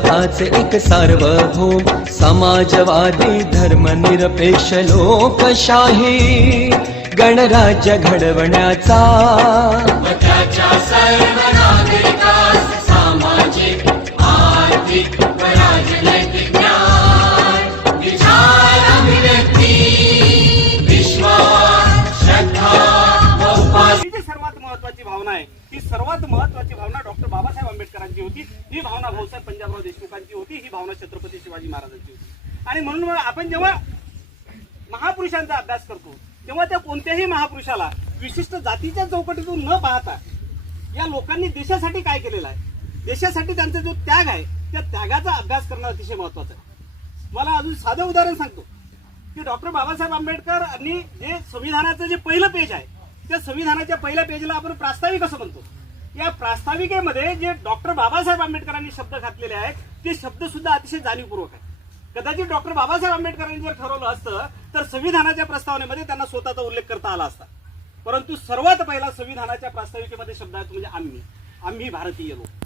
भारताचे एक सार्वभौम समाजवादी धर्मनिरपेक्ष लोकशाही गणराज्य घडवण्याचा त्याच्या सर्व नागरिकास सामाजिक आर्थिक व राजनैतिक न्याय विचार अभिव्यक्ती विश्वास श्रद्धा व उपासना सर्वात महत्वाची भावना आहे ती सर्वात महत्वाची भावना डॉक्टर बाबासाहेब आंबेडकरांची होती। ही भावना भाऊसाहेब पंजाबराव देशमुखांची होती। ही भावना छत्रपती शिवाजी महाराजांची होती। आणि म्हणून आपण जेव्हा महापुरुषांचा अभ्यास करतो तेव्हा त्या कोणत्याही महापुरुषाला विशिष्ट जातीच्या चौकटीतून न पाहता या लोकांनी देशासाठी काय केलेलं आहे, देशासाठी त्यांचा जो त्याग आहे त्या त्यागाचा अभ्यास करणं अतिशय महत्वाचं आहे। मला अजून साधं उदाहरण सांगतो की डॉक्टर बाबासाहेब आंबेडकरांनी जे संविधानाचं जे पहिलं पेज आहे त्या संविधानाच्या पहिल्या पेजला आपण प्रास्ताविक असं म्हणतो। या प्रास्ताविकेमध्ये जे डॉक्टर बाबासाहेब आंबेडकरांनी शब्द घातलेले आहेत ते शब्द सुद्धा अतिशय जाणीवपूर्वक आहेत। कदाचित डॉक्टर बाबासाहेब आंबेडकरांनी जर ठरवलं असतं तर संविधानाच्या प्रस्तावनेमध्ये त्यांना स्वतःचा उल्लेख करता आला असता, परंतु सर्वात पहिला संविधानाच्या प्रास्ताविकेमध्ये शब्द आहेत म्हणजे आम्ही भारतीय लोक।